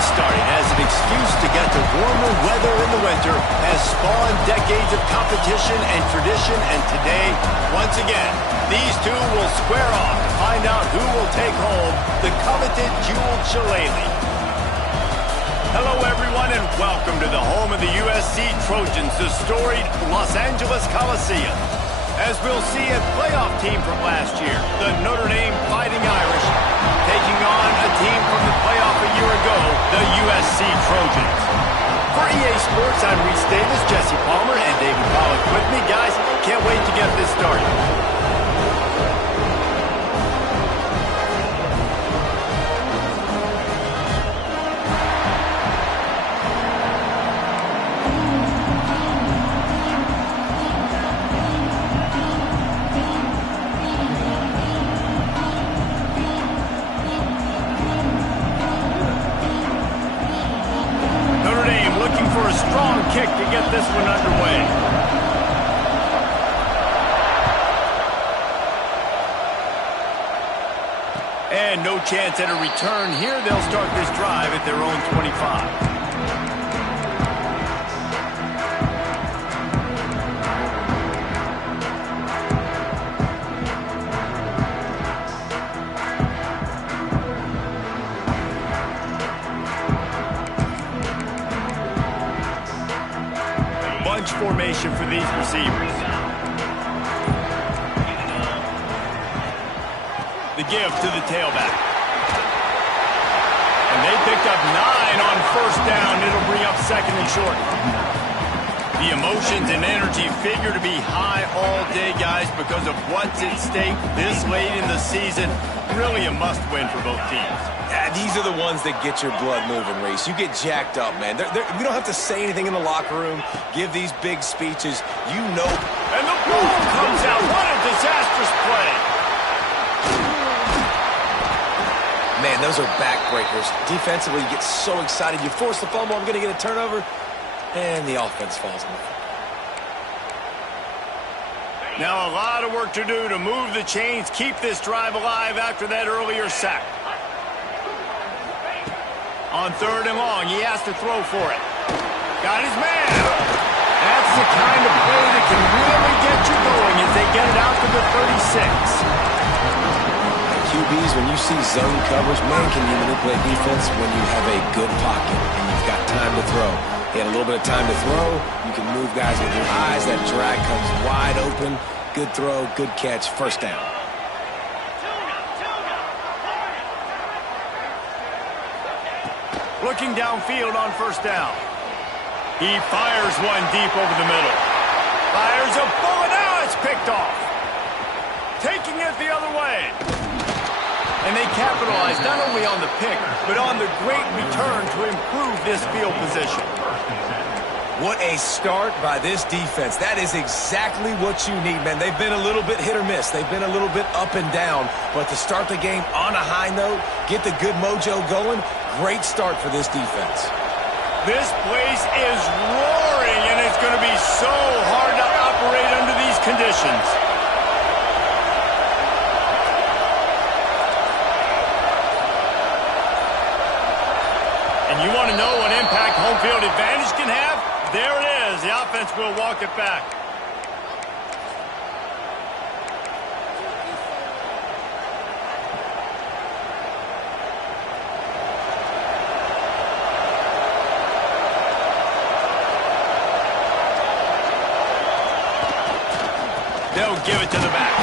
Getting started as an excuse to get to warmer weather in the winter has spawned decades of competition and tradition, and today, once again, these two will square off to find out who will take home the coveted jeweled shillelagh. Hello, everyone, and welcome to the home of the USC Trojans, the storied Los Angeles Coliseum. As we'll see a playoff team from last year, the Notre Dame Fighting Irish, taking on a team from the playoff a year ago, the USC Trojans. For EA Sports, I'm Reese Davis, Jesse Palmer, and David Pollock with me. Guys, can't wait to get this started. Strong kick to get this one underway. And no chance at a return here. They'll start this drive at their own 25. Formation for these receivers. The give to the tailback. And they picked up 9 on first down. It'll bring up second and short. The emotions and energy figure to be high all day, guys, because of what's at stake this late in the season. Really a must-win for both teams. These are the ones that get your blood moving, Reese. You get jacked up, man. We don't have to say anything in the locker room, give these big speeches. You know. And the ball comes out. What a disastrous play. Man, those are backbreakers. Defensively, you get so excited. You force the fumble, I'm going to get a turnover, and the offense falls on the floor. Now a lot of work to do to move the chains, keep this drive alive after that earlier sack. On third and long, he has to throw for it. Got his man. That's the kind of play that can really get you going as they get it out to the 36. QBs, when you see zone coverage, man, can you manipulate defense when you have a good pocket and you've got time to throw. He had a little bit of time to throw. You can move guys with your eyes. That drag comes wide open. Good throw, good catch, first down. Looking downfield on first down. He fires one deep over the middle. Fires a bullet. Now it's picked off. Taking it the other way. And they capitalize not only on the pick, but on the great return to improve this field position. What a start by this defense. That is exactly what you need, man. They've been a little bit hit or miss. They've been a little bit up and down. But to start the game on a high note, get the good mojo going, great start for this defense. This place is roaring, and it's going to be so hard to operate under these conditions. And you want to know what impact home field advantage can have? There it is. The offense will walk it back. They'll give it to the back.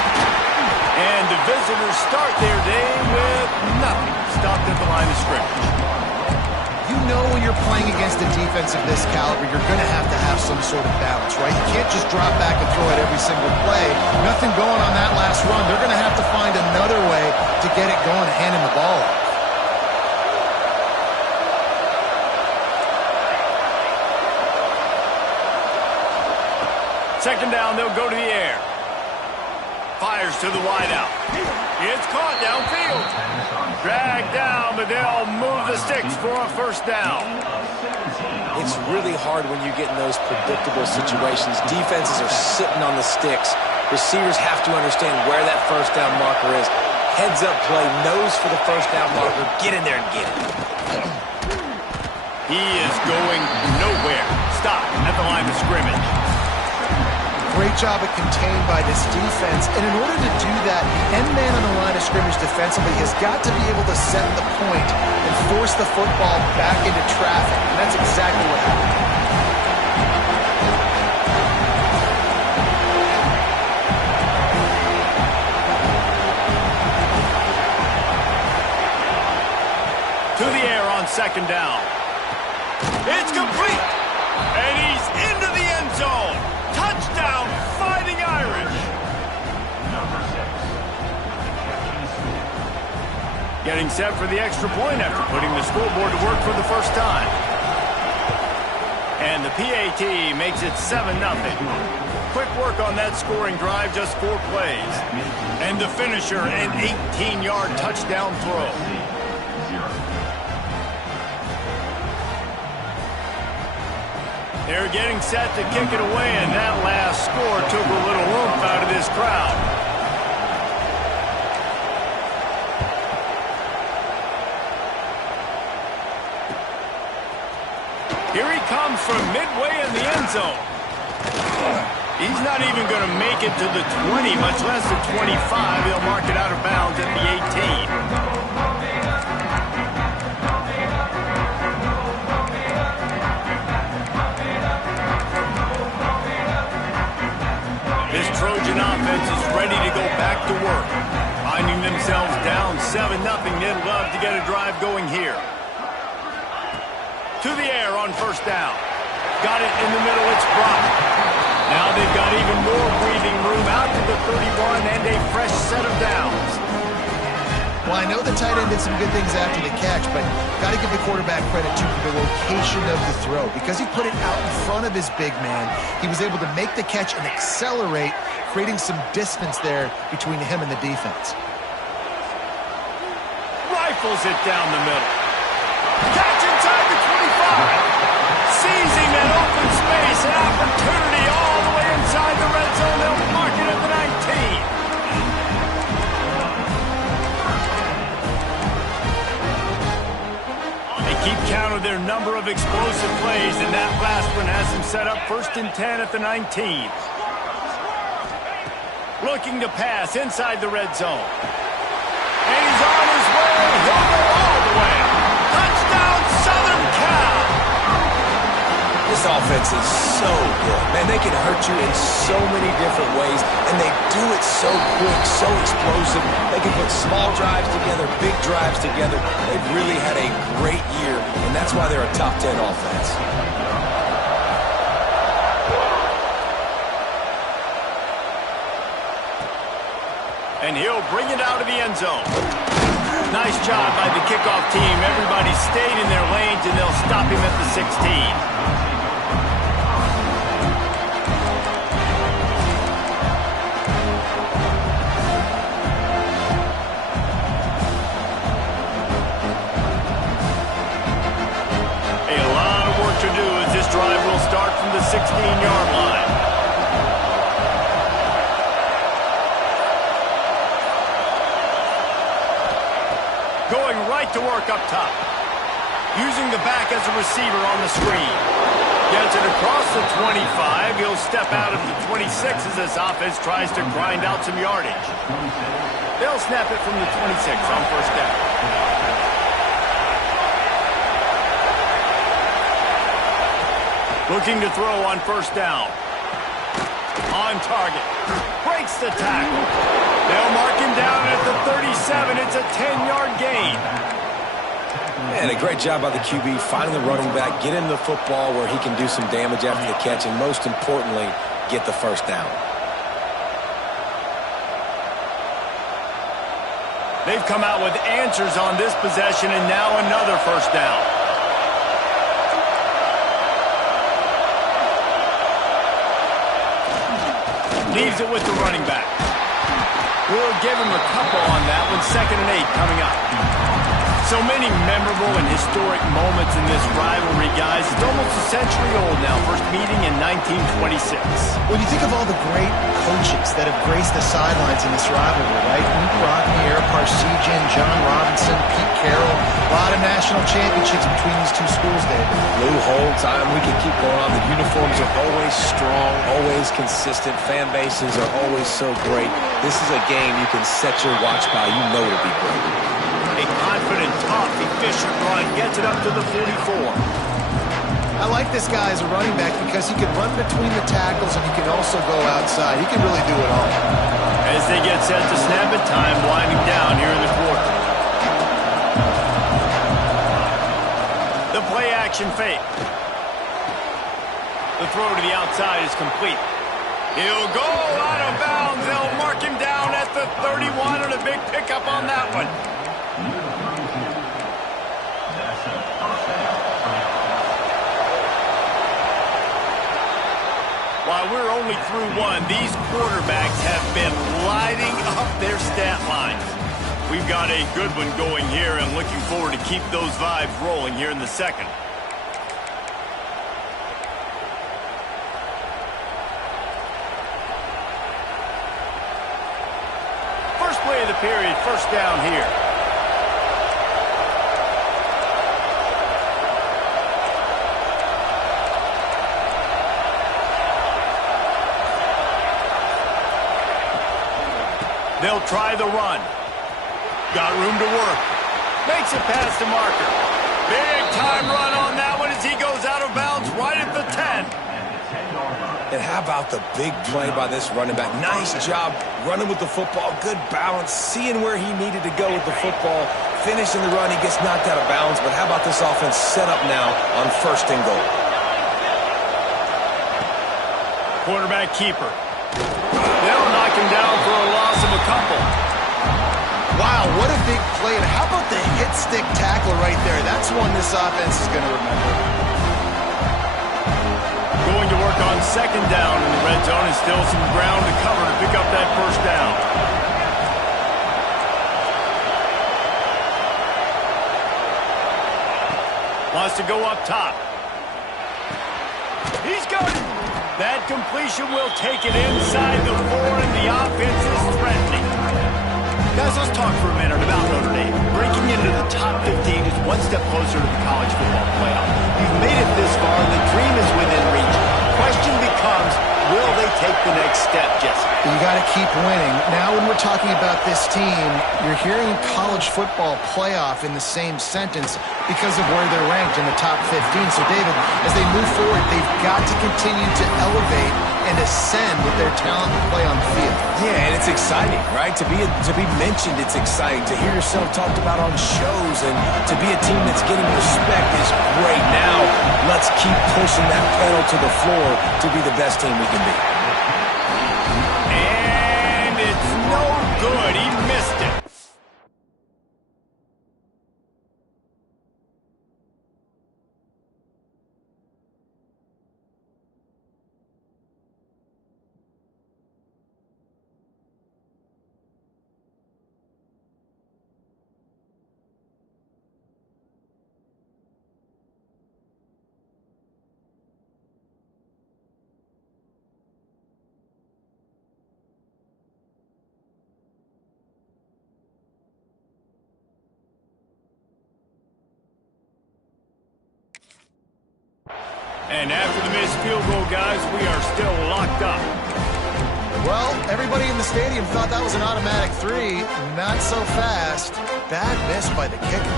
And the visitors start their day with nothing. Stopped at the line of scrimmage. You know when you're playing against a defense of this caliber, you're going to have some sort of balance, right? You can't just drop back and throw it every single play. Nothing going on that last run. They're going to have to find another way to get it going, handing the ball off. Second down, they'll go to the air. Fires to the wideout. It's caught downfield. Dragged down, but they'll move the sticks for a first down. It's really hard when you get in those predictable situations. Defenses are sitting on the sticks. Receivers have to understand where that first down marker is. Heads up play, nose for the first down marker. Get in there and get it. He is going nowhere. Stop at the line of scrimmage. Great job at contained by this defense. And in order to do that, the end man on the line of scrimmage defensively has got to be able to set the point and force the football back into traffic. And that's exactly what happened. To the air on second down. It's complete. And he's into the end zone. Touchdown, Fighting Irish. Getting set for the extra point after putting the scoreboard to work for the first time. And the PAT makes it 7-0. Quick work on that scoring drive, just 4 plays. And the finisher, an 18-yard touchdown throw. They're getting set to kick it away, and that last score took a little oomph out of this crowd. Here he comes from midway in the end zone. He's not even going to make it to the 20, much less the 25. He'll mark it out of bounds at the 18. Trojan offense is ready to go back to work. Finding themselves down 7-0, they'd love to get a drive going here. To the air on first down. Got it in the middle, it's blocked. Now they've got even more breathing room out to the 31 and a fresh set of downs. Well, I know the tight end did some good things after the catch, but got to give the quarterback credit, too, for the location of the throw. Because he put it out in front of his big man, he was able to make the catch and accelerate, creating some distance there between him and the defense. Rifles it down the middle. Catch inside the 25. Seizing that open space, an opportunity all the way inside the red zone. They'll mark it at the 19. Keep count of their number of explosive plays, and that last one has them set up 1st and 10 at the 19. Looking to pass inside the red zone. And he's on his way. He'll go all the way. Touchdown, Southern Cal! This offense is so good. Man, they can hurt you in so many different ways, and they do it so quick, so explosive. They can put small drives together, big drives together. They've really had a great year, and that's why they're a top 10 offense. And he'll bring it out of the end zone. Nice job by the kickoff team. Everybody stayed in their lanes, and they'll stop him at the 16. Drive will start from the 16-yard line. Going right to work up top. Using the back as a receiver on the screen. Gets it across the 25. He'll step out of the 26 as this offense tries to grind out some yardage. They'll snap it from the 26 on first down. Looking to throw on first down. On target. Breaks the tackle. They'll mark him down at the 37. It's a 10-yard gain. Man, a great job by the QB finding the running back, get him the football where he can do some damage after the catch, and most importantly, get the first down. They've come out with answers on this possession, and now another first down. Leaves it with the running back. We'll give him a couple on that one. 2nd and 8 coming up. So many memorable and historic moments in this rivalry, guys. It's almost a century old now. First meeting in 1926. When you think of all the great coaches that have graced the sidelines in this rivalry, right? Luke Rockne, Eric Parsegian, John Robinson, Pete Carroll. A lot of national championships between these two schools, David. Blue whole time. We can keep going on. The uniforms are always strong, always consistent. Fan bases are always so great. This is a game you can set your watch by. You know it'll be great. A confident, tough, efficient run gets it up to the 44. I like this guy as a running back because he can run between the tackles and he can also go outside. He can really do it all. As they get set to snap it, time winding down here in the quarter. The play action fake. The throw to the outside is complete. He'll go out of bounds. They'll mark him down at the 31 and a big pickup on that one. While we're only through one, these quarterbacks have been lighting up their stat lines. We've got a good one going here and looking forward to keep those vibes rolling here in the second. First play of the period, first down here. They'll try the run. Got room to work. Makes it past the marker. Big time run on that one as he goes out of bounds right at the 10. And how about the big play by this running back? Nice job running with the football. Good balance. Seeing where he needed to go with the football. Finishing the run. He gets knocked out of bounds. But how about this offense set up now on first and goal? Quarterback keeper. They'll knock him down for a loss of a couple. Wow, what a big play. And how about the hit stick tackle right there? That's one this offense is going to remember. Going to work on second down in the red zone, and still some ground to cover to pick up that first down. Wants to go up top. He's got it. That completion will take it inside the 4, and the offense is threatening. Guys, let's talk for a minute about Notre Dame. Breaking into the top 15 is one step closer to the college football playoff. You've made it this far, and the dream is within reach. Question becomes, will they take the next step, Jesse? You got to keep winning. Now when we're talking about this team, you're hearing college football playoff in the same sentence because of where they're ranked in the top 15. So, David, as they move forward, they've got to continue to elevate and ascend with their talent and play on the field. Yeah, and it's exciting, right? To be mentioned, it's exciting. To hear yourself talked about on shows and to be a team that's getting respect is great. Now, let's keep pushing that pedal to the floor to be the best team we can be. And it's no good. He missed it. And after the missed field goal, guys, we are still locked up. Well, everybody in the stadium thought that was an automatic 3. Not so fast. Bad miss by the kicker.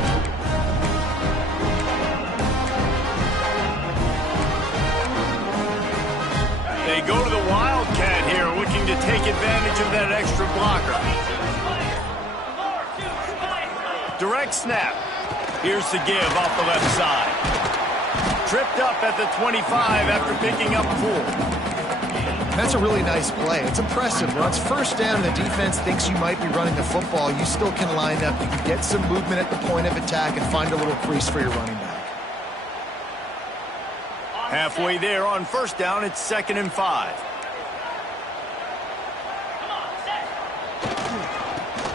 They go to the Wildcat here, looking to take advantage of that extra blocker. Direct snap. Here's the give off the left side. Tripped up at the 25 after picking up 4. That's a really nice play. It's impressive. When it's first down and the defense thinks you might be running the football, you still can line up. You can get some movement at the point of attack and find a little crease for your running back. Halfway there on first down, it's 2nd and 5.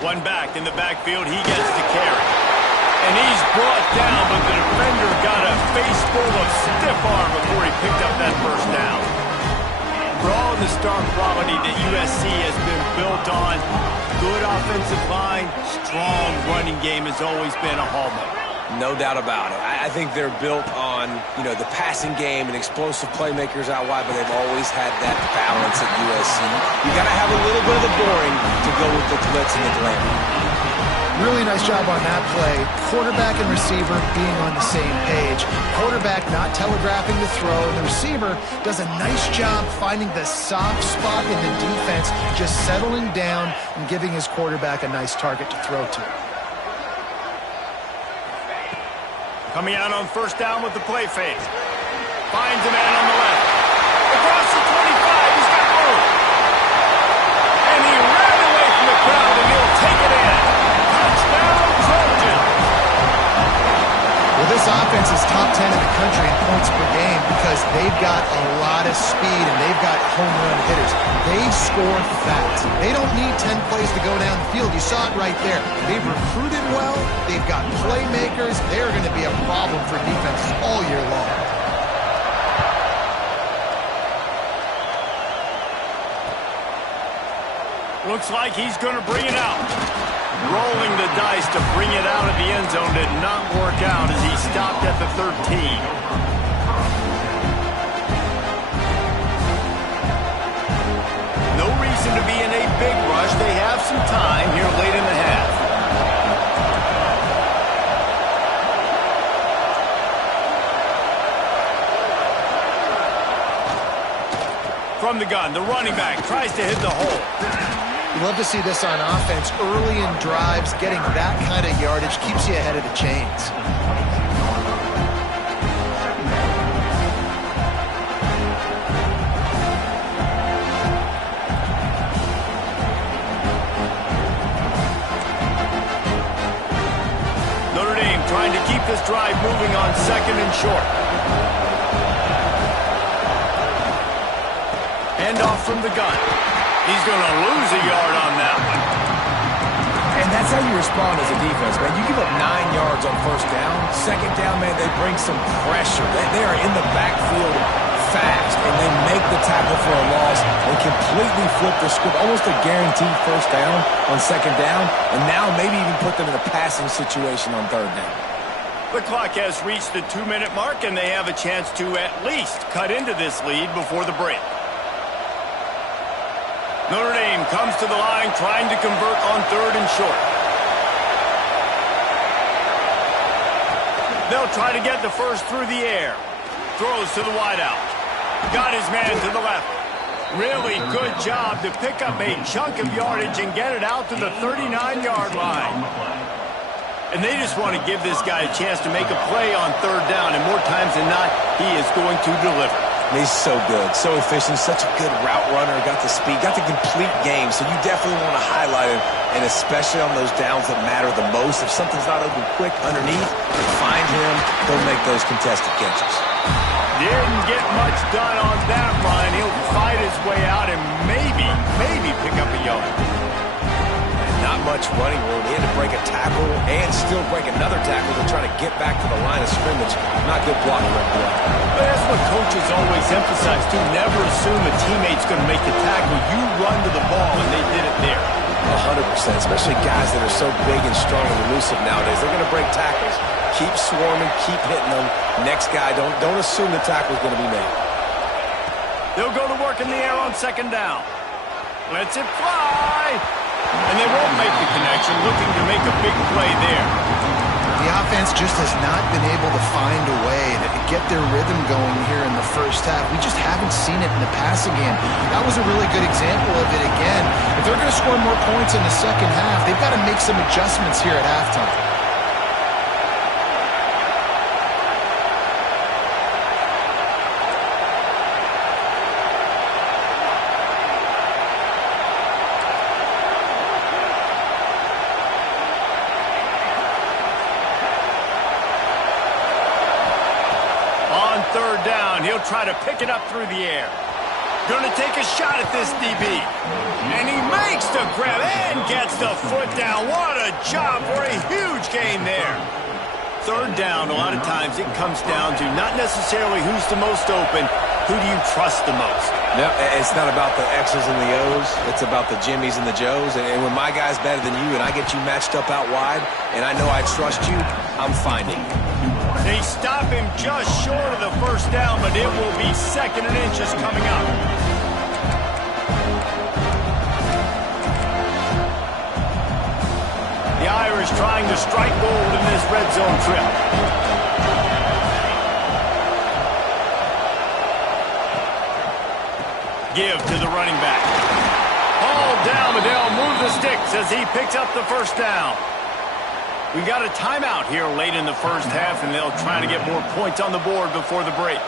One back in the backfield, he gets the carry. And he's brought down, but the defender got a face full of stiff arm before he picked up that first down. For all the star quality that USC has been built on, good offensive line, strong running game has always been a hallmark. No doubt about it. I think they're built on, the passing game and explosive playmakers out wide, but they've always had that balance at USC. You got to have a little bit of the boring to go with the glitz and the glamour. Really nice job on that play. Quarterback and receiver being on the same page. Quarterback not telegraphing the throw, and the receiver does a nice job finding the soft spot in the defense, just settling down and giving his quarterback a nice target to throw to. Coming out on first down with the play fake. Finds a man on the left. Across the 25, he's got room. And he ran away from the crowd, and he'll take it in. Touchdown, Trojans. Well, this offense is top 10 in the country in points per game because they've got a lot of speed and they've got home run hitters. They score fast. They don't need 10 plays to go down the field. You saw it right there. They've recruited well. They've got playmakers. They're going to be a problem for defenses all year long. Looks like he's going to bring it out. Rolling the dice to bring it out of the end zone did not work out as he stopped at the 13. No reason to be in a big rush. They have some time here late in the half. From the gun, the running back tries to hit the hole. You love to see this on offense. Early in drives, getting that kind of yardage keeps you ahead of the chains. Notre Dame trying to keep this drive moving on second and short. Handoff from the gun. He's going to lose a yard on that one. And that's how you respond as a defense, man. You give up 9 yards on first down. Second down, man, they bring some pressure. They are in the backfield fast, and they make the tackle for a loss and completely flip the script. Almost a guaranteed first down on second down, and now maybe even put them in a passing situation on third down. The clock has reached the 2-minute mark, and they have a chance to at least cut into this lead before the break. Notre Dame comes to the line trying to convert on third and short. They'll try to get the first through the air. Throws to the wideout. Got his man to the left. Really good job to pick up a chunk of yardage and get it out to the 39-yard line. And they just want to give this guy a chance to make a play on third down, and more times than not, he is going to deliver. He's so good, so efficient, such a good route runner, got the speed, got the complete game, so you definitely want to highlight him, and especially on those downs that matter the most. If something's not open quick underneath, find him, he'll make those contested catches. Didn't get much done on that run. He'll fight his way out and maybe pick up a yard. Not much running room. He had to break a tackle and still break another tackle to try to get back to the line of scrimmage. Not good blocking right there. But that's what coaches always emphasize, too. Never assume a teammate's going to make the tackle. You run to the ball, and they did it there. 100%, especially guys that are so big and strong and elusive nowadays. They're going to break tackles. Keep swarming, keep hitting them. Next guy, don't assume the tackle's going to be made. They'll go to work in the air on second down. Lets it fly. And they won't make the connection, looking to make a big play there. The offense just has not been able to find a way to get their rhythm going here in the first half. We just haven't seen it in the passing game. That was a really good example of it again. If they're going to score more points in the second half, they've got to make some adjustments here at halftime. Third down, he'll try to pick it up through the air. Going to take a shot at this DB. And he makes the grab and gets the foot down. What a job for a huge gain there. third down, a lot of times it comes down to not necessarily who's the most open, who do you trust the most? No, it's not about the X's and the O's. It's about the Jimmies and the Joes. And when my guy's better than you and I get you matched up out wide and I know I trust you, I'm finding you. They stop him just short of the first down, but it will be 2nd and inches coming up. The Irish trying to strike gold in this red zone trip. Give to the running back. Ball down, but they'll move the sticks as he picks up the first down. We got a timeout here late in the first half, and they'll try to get more points on the board before the break.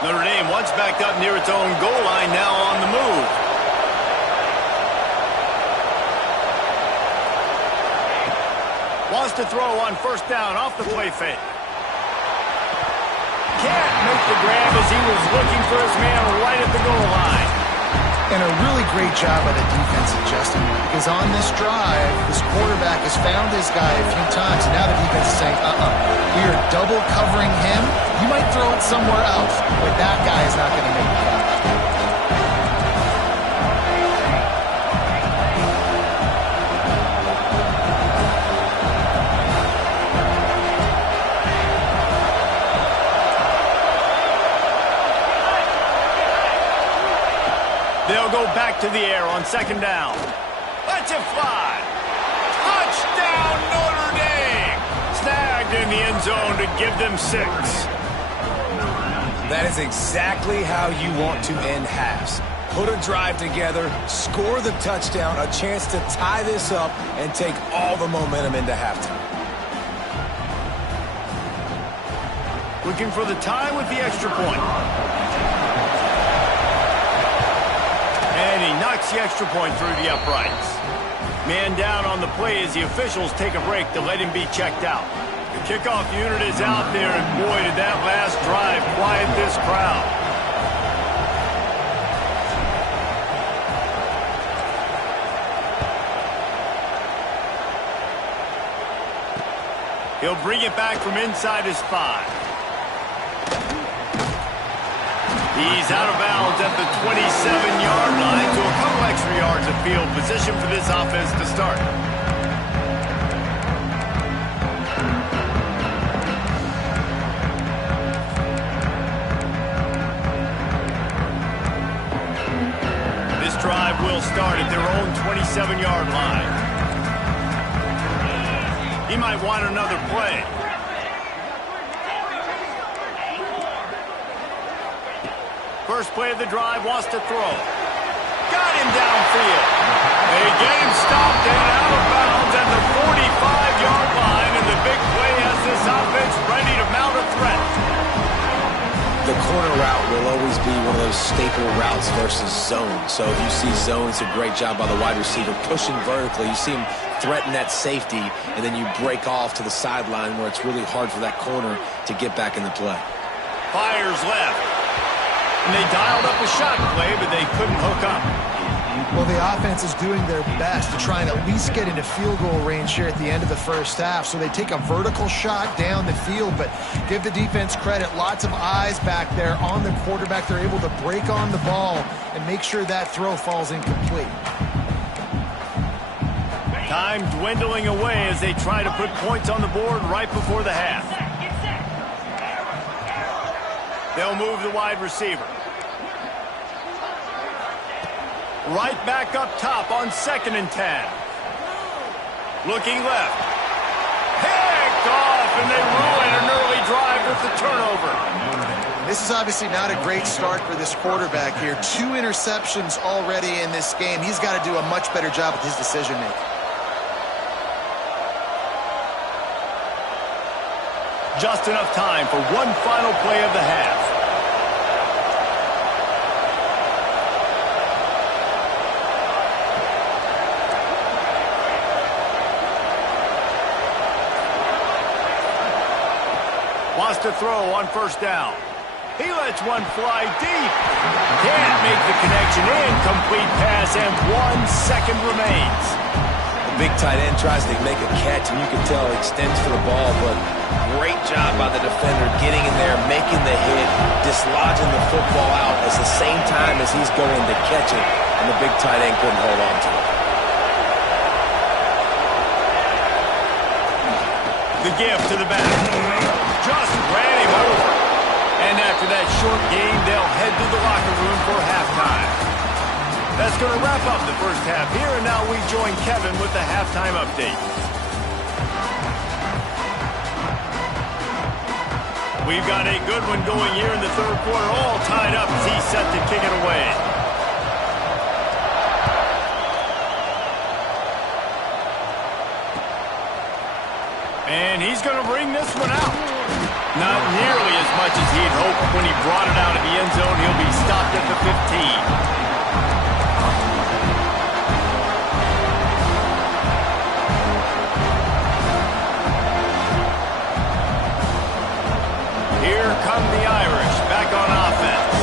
Notre Dame once backed up near its own goal line, now on the move. Wants to throw on first down off the play fake. Can't make the grab as he was looking for his man right at the goal line. And a really great job by the defense adjusting, because on this drive, this quarterback has found his guy a few times, and now the defense is saying, we are double covering him. You might throw it somewhere else, but that guy is not going to make the catch. They'll go back to the air on 2nd down. Let's it fly. Touchdown, Notre Dame. Snagged in the end zone to give them 6. That is exactly how you want to end halves. Put a drive together, score the touchdown, a chance to tie this up, and take all the momentum into halftime. Looking for the tie with the extra point. And he knocks the extra point through the uprights. Man down on the play as the officials take a break to let him be checked out. The kickoff unit is out there, and boy, did that last drive quiet this crowd. He'll bring it back from inside his 5. He's out of bounds at the 27-yard line, to a couple extra yards of field position for this offense to start. This drive will start at their own 27-yard line. He might want another play. First play of the drive, wants to throw. Got him downfield. They get him stopped and out of bounds at the 45-yard line, and the big play has this offense ready to mount a threat. The corner route will always be one of those staple routes versus zone. So if you see zone, it's a great job by the wide receiver pushing vertically. You see him threaten that safety, and then you break off to the sideline where it's really hard for that corner to get back in the play. Fires left. And they dialed up a shot play, but they couldn't hook up. Well, the offense is doing their best to try and at least get into field goal range here at the end of the first half. So they take a vertical shot down the field, but give the defense credit. Lots of eyes back there on the quarterback. They're able to break on the ball and make sure that throw falls incomplete. Time dwindling away as they try to put points on the board right before the half. They'll move the wide receiver. Right back up top on 2nd and 10. Looking left. Picked off, and they ruin an early drive with the turnover. This is obviously not a great start for this quarterback here. 2 interceptions already in this game. He's got to do a much better job with his decision-making. Just enough time for one final play of the half. Wants to throw on first down. He lets one fly deep. Can't make the connection. Incomplete pass, and 1 second remains. big tight end tries to make a catch, and you can tell he extends for the ball, but great job by the defender getting in there, making the hit, dislodging the football out at the same time as he's going to catch it, and the big tight end couldn't hold on to it. The gift to the back. Just ran him over. And after that short game, they'll head to the locker room for halftime. That's going to wrap up the first half here, and now we join Kevin with the halftime update. We've got a good one going here in the third quarter, all tied up as he's set to kick it away. And he's going to bring this one out. Not nearly as much as he'd hoped when he brought it out of the end zone. He'll be stopped at the 15. Here come the Irish, back on offense.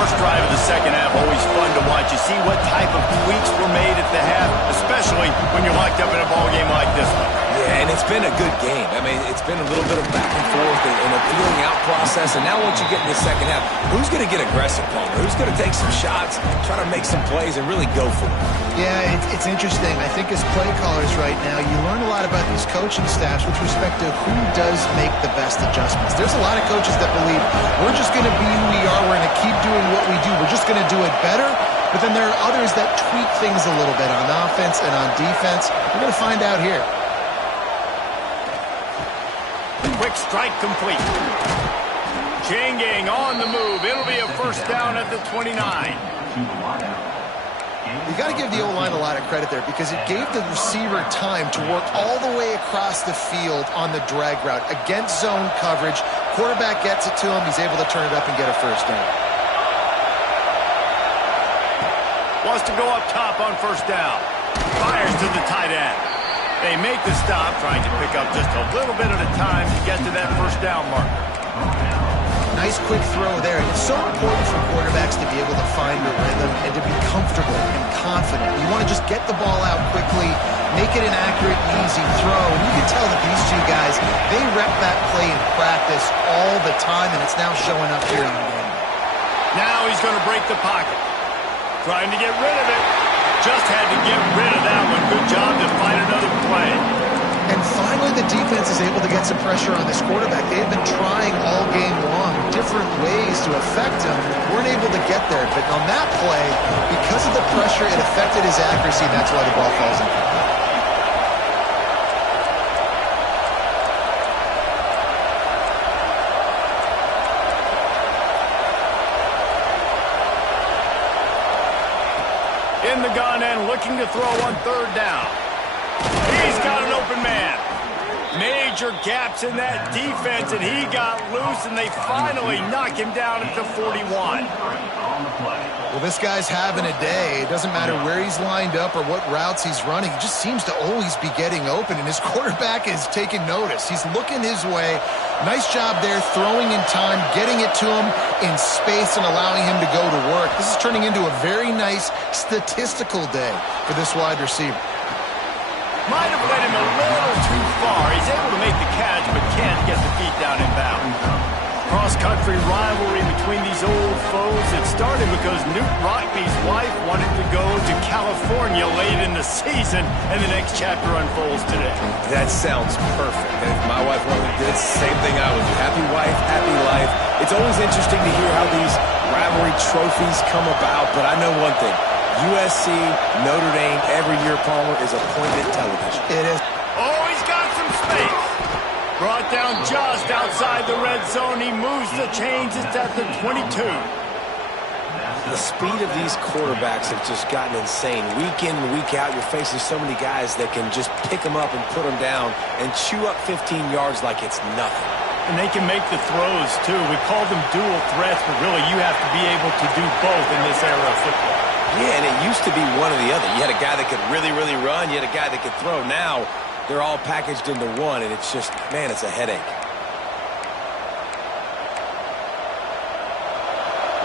First drive of the second half, always fun to watch. You see what type of tweaks were made at the half, especially when you're locked up in a ball game like this one. Yeah, and it's been a good game. I mean, it's been a little bit of back and forth and a feeling out process. And now once you get in the second half, who's going to get aggressive, Palmer? Who's going to take some shots, try to make some plays, and really go for it? Yeah, it's interesting. I think as play callers right now, you learn a lot about these coaching staffs with respect to who does make the best adjustments. There's a lot of coaches that believe we're just going to be who we are. We're going to keep doing what we do. We're just going to do it better. But then there are others that tweak things a little bit on offense and on defense. We're going to find out here. Quick strike complete. Chain gang on the move. It'll be a first down at the 29. You got to give the O-line a lot of credit there because it gave the receiver time to work all the way across the field on the drag route against zone coverage. Quarterback gets it to him. He's able to turn it up and get a first down. Wants to go up top on first down. Fires to the tight end. They make the stop, trying to pick up just a little bit at a time to get to that first down marker. Nice quick throw there. It's so important for quarterbacks to be able to find a rhythm and to be comfortable and confident. You want to just get the ball out quickly, make it an accurate and easy throw. And you can tell that these two guys, they rep that play in practice all the time, and it's now showing up here in the game. Now he's going to break the pocket. Trying to get rid of it. Just had to get rid of that one. Good job to find another play. And finally, the defense is able to get some pressure on this quarterback. They have been trying all game long different ways to affect him. Weren't able to get there. But on that play, because of the pressure, it affected his accuracy. That's why the ball falls in. In the gun and looking to throw on third down. He's got an open man. Major gaps in that defense, and he got loose, and they finally knock him down at the 41. Well, this guy's having a day. It doesn't matter where he's lined up or what routes he's running. He just seems to always be getting open, and his quarterback is taking notice. He's looking his way. Nice job there, throwing in time, getting it to him in space and allowing him to go to work. This is turning into a very nice statistical day for this wide receiver. Might have led him a little too far. He's able to make the catch, but can't get the feet down in bounds. Cross-country rivalry between these old foes. It started because Newt Rockne's wife wanted to go to California late in the season, and the next chapter unfolds today. That sounds perfect. And if my wife wanted to do the same thing I would do. Happy wife, happy life. It's always interesting to hear how these rivalry trophies come about, but I know one thing. USC, Notre Dame, every year, Palmer, is appointment television. It is. Oh, he's got some space. Brought down just outside the red zone. He moves the chains. It's at the 22. The speed of these quarterbacks have just gotten insane. Week in and week out, you're facing so many guys that can just pick them up and put them down and chew up 15 yards like it's nothing. And they can make the throws, too. We call them dual threats, but really you have to be able to do both in this era of football. Yeah, and it used to be one or the other. You had a guy that could really, really run. You had a guy that could throw. Now, they're all packaged into one, and it's just, man, it's a headache.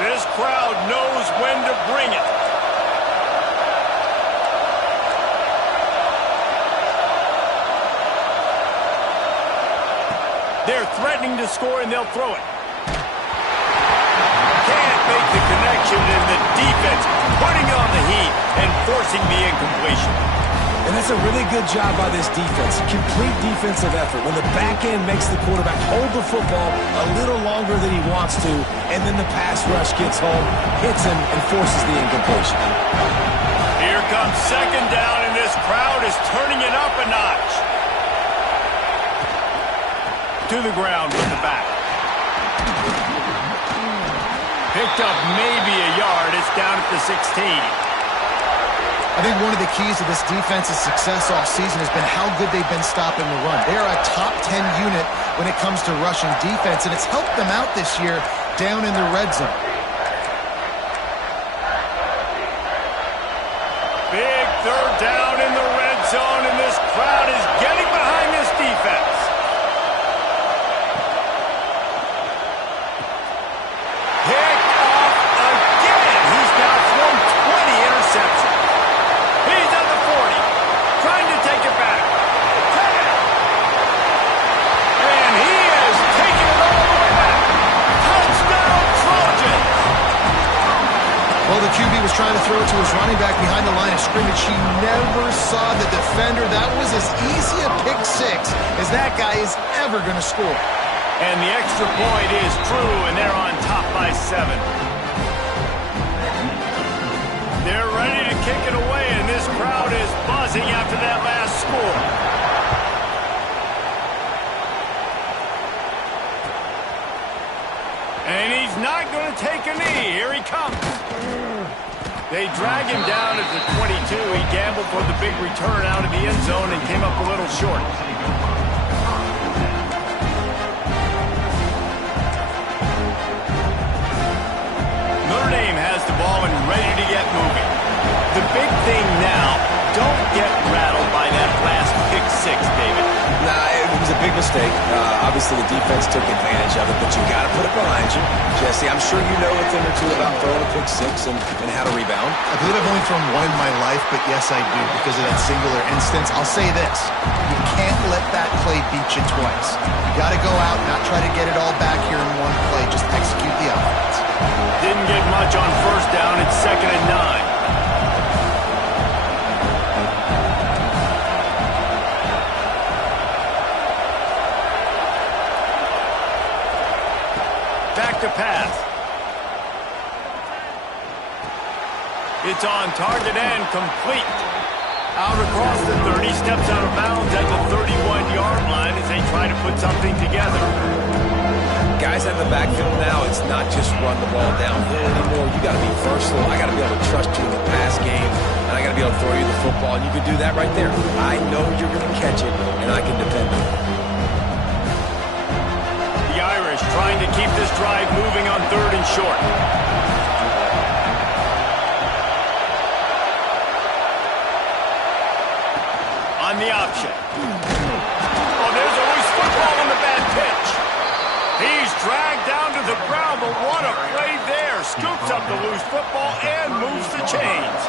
This crowd knows when to bring it. They're threatening to score, and they'll throw it. Can't make the connection, and the defense putting on the heat and forcing the incompletion. And that's a really good job by this defense. Complete defensive effort. When the back end makes the quarterback hold the football a little longer than he wants to, and then the pass rush gets home, hits him, and forces the incompletion. Here comes second down, and this crowd is turning it up a notch. To the ground with the back. Picked up maybe a yard. It's down at the 16. I think one of the keys to this defense's success all season has been how good they've been stopping the run. They are a top 10 unit when it comes to rushing defense, and it's helped them out this year down in the red zone. Big third down in the red zone, and this crowd is getting behind this defense. Picked off again. He's now thrown 20 interceptions. He's at the 40, trying to take it back. And he has taken it all the way back. Touchdown, Trojans! Well, the QB was trying to throw it to his running back behind the line of scrimmage. He never saw the defender. That was as easy a pick six as that guy is ever going to score. And the extra point is true, and they're on top by 7. They're ready to kick it away, and this crowd is buzzing after that last score. And he's not going to take a knee. Here he comes. They drag him down at the 22. He gambled for the big return out of the end zone and came up a little short. Notre Dame has the ball and ready to get moving. The big thing now, don't get rattled by that last pick six, David. Nah, it was a big mistake. Obviously, the defense took advantage of it, but you got to put it behind you. Jesse, I'm sure you know a thing or two about throwing a pick six and how to rebound. I believe I've only thrown one in my life, but yes, I do because of that singular instance. I'll say this. You can't let that play beat you twice. You got to go out, not try to get it all back here in one play. Just execute the offense. Didn't get much on first down. It's 2nd and 9. Back to pass. It's on target and complete. Out across the 30, steps out of bounds at the 31-yard line as they try to put something together. Guys in the backfield now, it's not just run the ball downhill anymore. You got to be versatile. I got to be able to trust you in the pass game, and I got to be able to throw you the football, and you can do that right there. I know you're going to catch it, and I can depend on it. The Irish trying to keep this drive moving on 3rd and short. On the option. Oh, there's a loose football on the bad pitch. He's dragged down to the ground, but what a play there. Scoops up the loose football and moves the chains.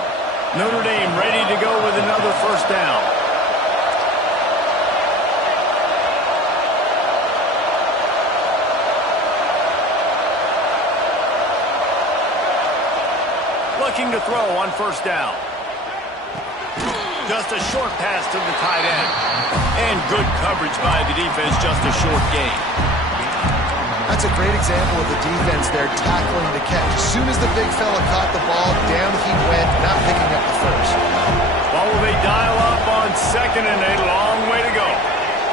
Notre Dame ready to go with another first down. Looking to throw on first down. Just a short pass to the tight end. And good coverage by the defense, just a short gain. That's a great example of the defense there tackling the catch. As soon as the big fella caught the ball, down he went, not picking up the first. Well, will they dial up on 2nd and 8? Long way to go.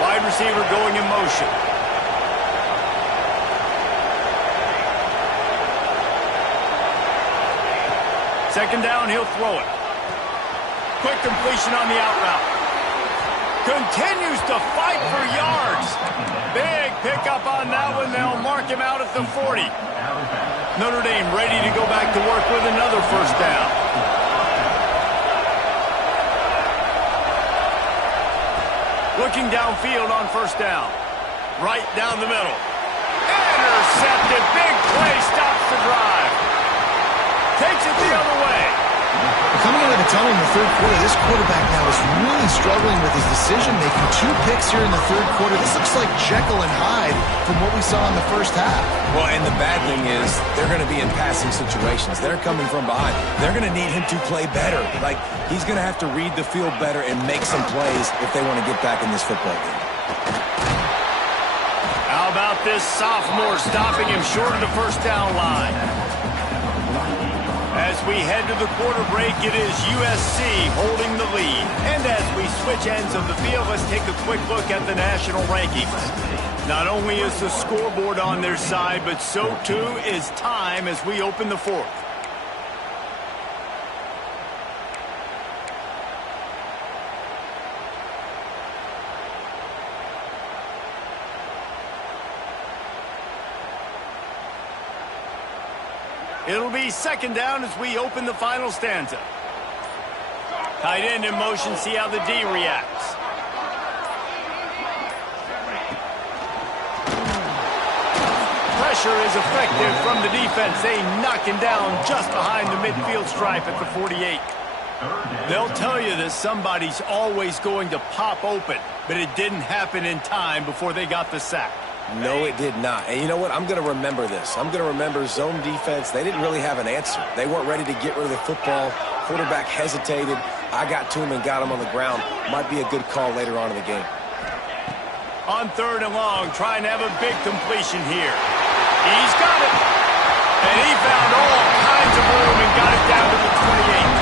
Wide receiver going in motion. Second down, he'll throw it. Quick completion on the out route. Continues to fight for yards. Big pickup on that one. They'll mark him out at the 40. Notre Dame ready to go back to work with another first down. Looking downfield on first down. Right down the middle. Intercepted. Big play stops the drive. Takes it the other way. Coming out of the tunnel in the 3rd quarter, this quarterback now is really struggling with his decision-making. 2 picks here in the third quarter. This looks like Jekyll and Hyde from what we saw in the first half. Well, and the bad thing is they're going to be in passing situations. They're coming from behind. They're going to need him to play better. Like, he's going to have to read the field better and make some plays if they want to get back in this football game. How about this sophomore stopping him short of the first down line? As we head to the quarter break, it is USC holding the lead. And as we switch ends of the field, let's take a quick look at the national rankings. Not only is the scoreboard on their side, but so too is time as we open the fourth. It'll be second down as we open the final stanza. Tight end in motion, see how the D reacts. Pressure is effective from the defense. They knock him down just behind the midfield stripe at the 48. They'll tell you that somebody's always going to pop open, but it didn't happen in time before they got the sack. No, it did not. And you know what? I'm going to remember this. I'm going to remember zone defense. They didn't really have an answer. They weren't ready to get rid of the football. Quarterback hesitated. I got to him and got him on the ground. Might be a good call later on in the game. On third and long, trying to have a big completion here. He's got it. And he found all kinds of room and got it down to the 28.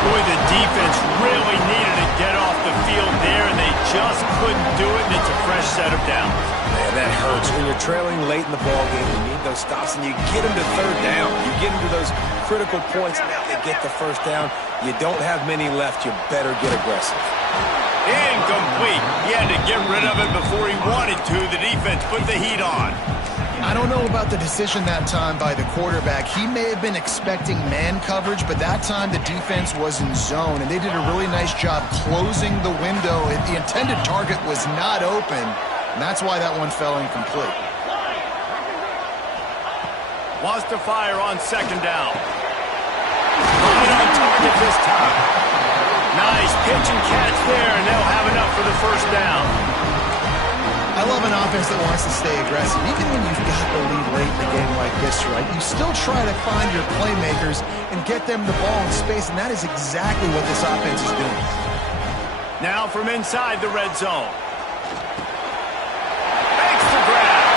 Boy, the defense really needed to get off the field there, and they just couldn't do it, and it's a fresh set of downs. Man, that hurts. When you're trailing late in the ball game, you need those stops, and you get them to third down. You get them to those critical points, and now they get the first down. You don't have many left. You better get aggressive. Incomplete. He had to get rid of it before he wanted to. The defense put the heat on. I don't know about the decision that time by the quarterback. He may have been expecting man coverage, but that time the defense was in zone, and they did a really nice job closing the window. The intended target was not open, and that's why that one fell incomplete. Wants to fire on second down. Right on target this time. Nice pitch and catch there, and they'll have enough for the first down. I love an offense that wants to stay aggressive. Even when you've got the lead late in the game like this, right, you still try to find your playmakers and get them the ball in space, and that is exactly what this offense is doing. Now from inside the red zone. Makes the grab.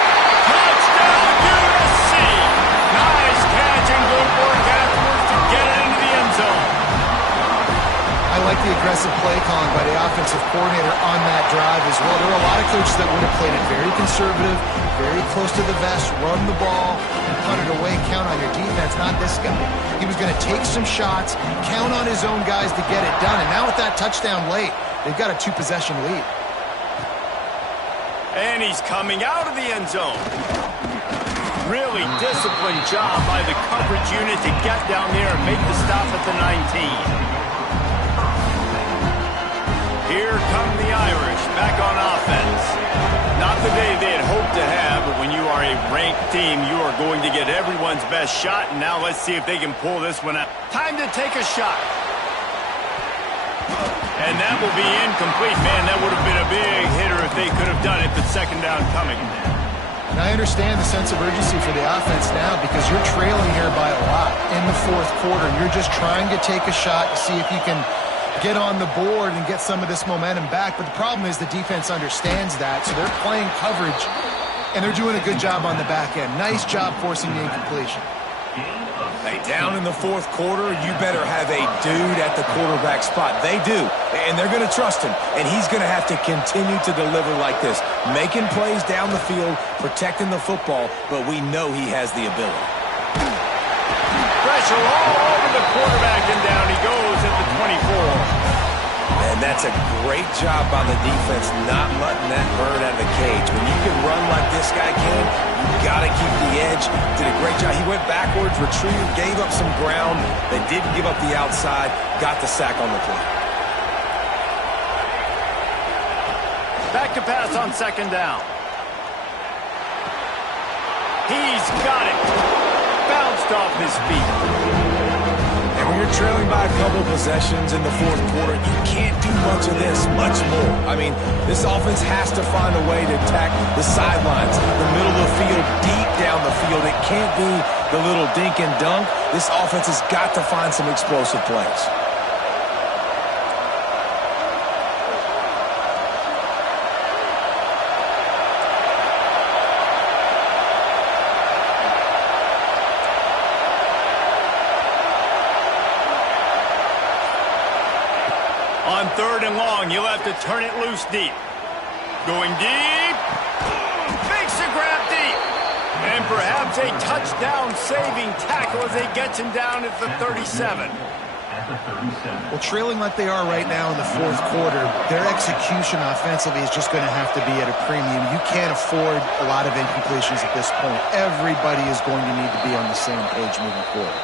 Touchdown, USC. Nice catch and good work afterwards to get it into the end zone. I like the aggressive play calling by the offensive coordinator on that drive as well. There are a lot of coaches that would have played it very conservative, very close to the vest, run the ball, and punt it away, count on your defense, not this guy. He was going to take some shots, count on his own guys to get it done, and now with that touchdown late, they've got a 2-possession lead. And he's coming out of the end zone. Really disciplined job by the coverage unit to get down there and make the stop at the 19. Here come the Irish, back on offense. Not the day they had hoped to have, but when you are a ranked team, you are going to get everyone's best shot, and now let's see if they can pull this one out. Time to take a shot. And that will be incomplete. Man, that would have been a big hitter if they could have done it, but second down coming. And I understand the sense of urgency for the offense now because you're trailing here by a lot in the fourth quarter. You're just trying to take a shot to see if you can get on the board and get some of this momentum back. But the problem is the defense understands that, so they're playing coverage, and they're doing a good job on the back end. Nice job forcing the incompletion. Hey, down in the fourth quarter, you better have a dude at the quarterback spot. They do, and they're going to trust him, and he's going to have to continue to deliver like this, making plays down the field, protecting the football, but we know he has the ability. Pressure all over the quarterback, and down he goes at the 24. And that's a great job by the defense not letting that bird out of the cage. When you can run like this guy can, you got to keep the edge. Did a great job. He went backwards, retrieved, gave up some ground. They didn't give up the outside, got the sack on the play. Back to pass on second down. He's got it. Bounced off his feet. And when you're trailing by a couple possessions in the fourth quarter, you can't do much of this, much more. I mean, this offense has to find a way to attack the sidelines, the middle of the field, deep down the field. It can't be the little dink and dunk. This offense has got to find some explosive plays. On 3rd and long, you'll have to turn it loose deep. Going deep. Makes the grab deep. And perhaps a touchdown-saving tackle as they get him down at the 37. Well, trailing like they are right now in the 4th quarter, their execution offensively is just going to have to be at a premium. You can't afford a lot of incompletions at this point. Everybody is going to need to be on the same page moving forward.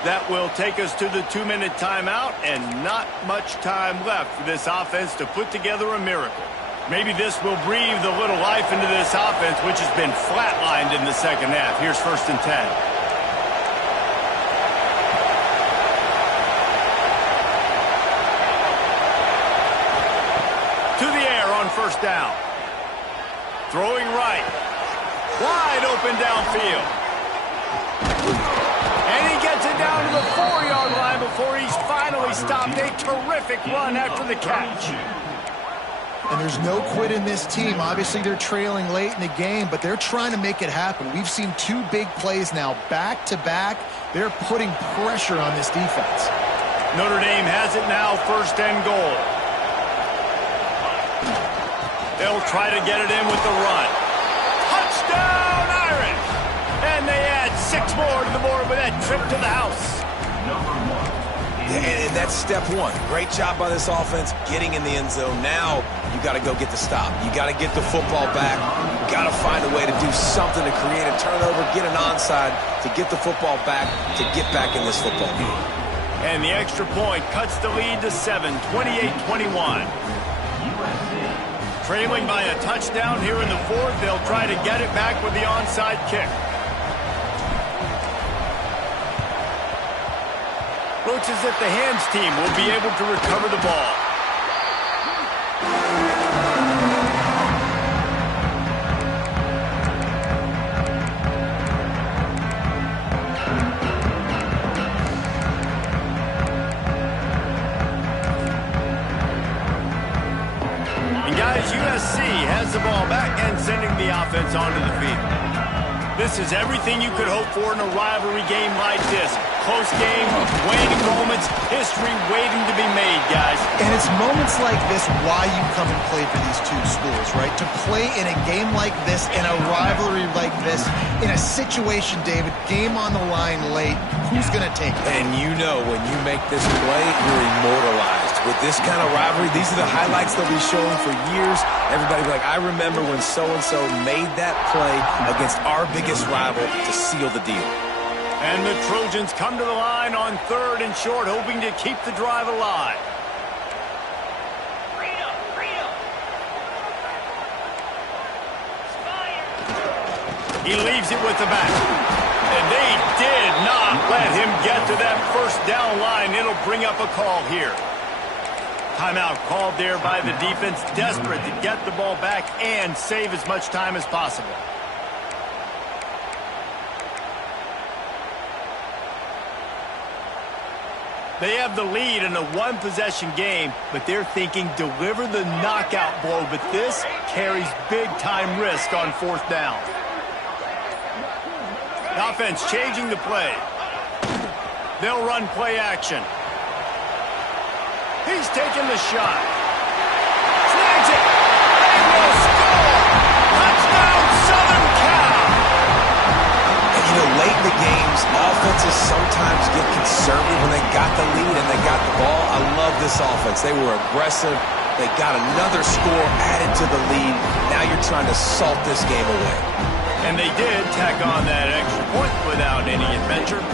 That will take us to the 2-minute timeout, and not much time left for this offense to put together a miracle. Maybe this will breathe a little life into this offense, which has been flatlined in the second half. Here's 1st and 10. To the air on 1st down. Throwing right. Wide open downfield. And he gets it down to the 4-yard line before he's finally stopped. A terrific run after the catch. And there's no quit in this team. Obviously, they're trailing late in the game, but they're trying to make it happen. We've seen 2 big plays now, back-to-back. They're putting pressure on this defense. Notre Dame has it now, 1st and goal. They'll try to get it in with the run. Touchdown, Irish! And they add 6 more to the board with that trip to the house. And that's step 1. Great job by this offense getting in the end zone. Now you got to go get the stop. You got to get the football back. You got to find a way to do something to create a turnover, get an onside, to get the football back, to get back in this football game. And the extra point cuts the lead to 7, 28-21. Trailing by a touchdown here in the 4th. They'll try to get it back with the onside kick. Looks as if the hands team will be able to recover the ball. And guys, USC has the ball back and sending the offense onto the field. This is everything you could hope for in a rivalry game like this. Close game, waning moments, history waiting to be made, guys. And it's moments like this why you come and play for these 2 schools, right? To play in a game like this, in a rivalry like this, in a situation, David, game on the line late, who's going to take it? And you know when you make this play, you're immortalized. With this kind of rivalry, these are the highlights they'll be showing for years. Everybody will be like, I remember when so-and-so made that play against our biggest rival to seal the deal. And the Trojans come to the line on 3rd and short, hoping to keep the drive alive. He leaves it with the back. And they did not let him get to that 1st down line. It'll bring up a call here. Timeout called there by the defense, desperate to get the ball back and save as much time as possible. They have the lead in a 1-possession game, but they're thinking deliver the knockout blow, but this carries big-time risk on 4th down. The offense changing the play. They'll run play action. He's taking the shot. Snags it. They will score. Touchdown, Southern Cal. And you know, late in the games, offenses sometimes get conservative when they got the lead and they got the ball. I love this offense. They were aggressive. They got another score added to the lead. Now you're trying to salt this game away. And they did tack on that extra point without any adventure.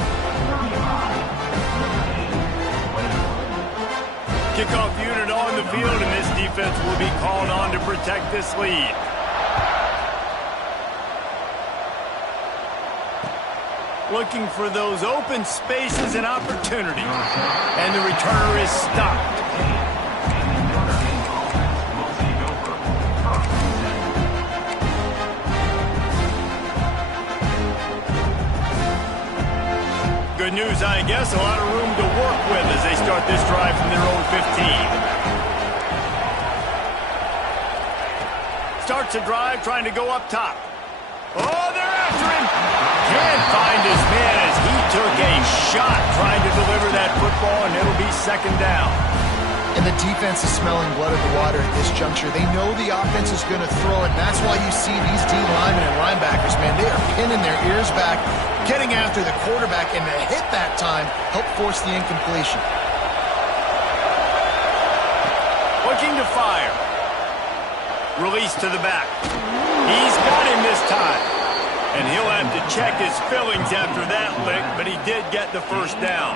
Kickoff unit on the field, and this defense will be called on to protect this lead. Looking for those open spaces and opportunities. And the returner is stopped. offenders, I guess, a lot of room to work with as they start this drive from their own 15. Starts a drive trying to go up top. Oh, they're after him. Can't find his man as he took a shot trying to deliver that football, and it'll be second down. And the defense is smelling blood in the water at this juncture. They know the offense is going to throw it, and that's why you see these D linemen and linebackers, man, they are pinning their ears back, getting after the quarterback, and to hit that time, help force the incompletion. Looking to fire. Release to the back. He's got him this time. And he'll have to check his fillings after that lick, but he did get the first down.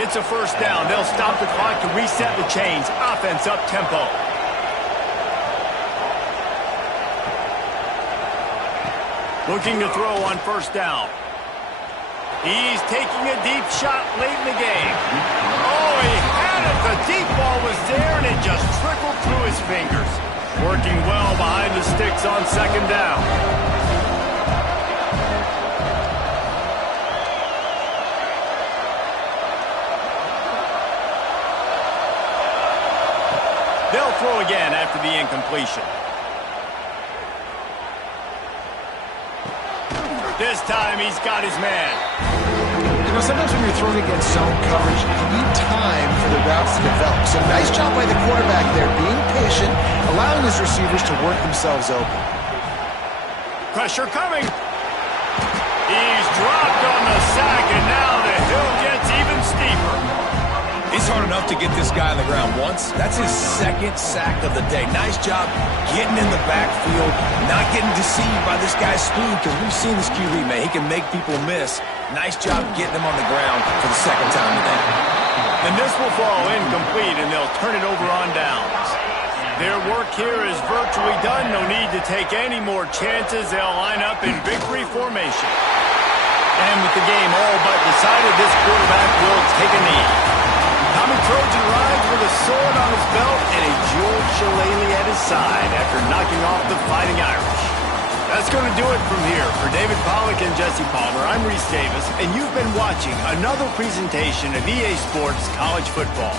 It's a first down. They'll stop the clock to reset the chains. Offense up tempo. Looking to throw on first down. He's taking a deep shot late in the game. Oh, he had it. The deep ball was there, and it just trickled through his fingers. Working well behind the sticks on second down. They'll throw again after the incompletion. This time he's got his man. You know, sometimes when you're throwing against zone coverage, you need time for the routes to develop. So nice job by the quarterback there, being patient, allowing his receivers to work themselves open. Pressure coming. He's dropped on the sack, and now the hill gets even steeper. It's hard enough to get this guy on the ground once. That's his second sack of the day. Nice job getting in the backfield, not getting deceived by this guy's speed, because we've seen this QB, man. He can make people miss. Nice job getting him on the ground for the second time today. And this will fall incomplete, and they'll turn it over on downs. Their work here is virtually done. No need to take any more chances. They'll line up in victory formation. And with the game all but decided, this quarterback will take a knee. Tommy Trojan rides with a sword on his belt and a jeweled shillelagh at his side after knocking off the Fighting Irish. That's going to do it from here. For David Pollack and Jesse Palmer, I'm Reese Davis, and you've been watching another presentation of EA Sports College Football.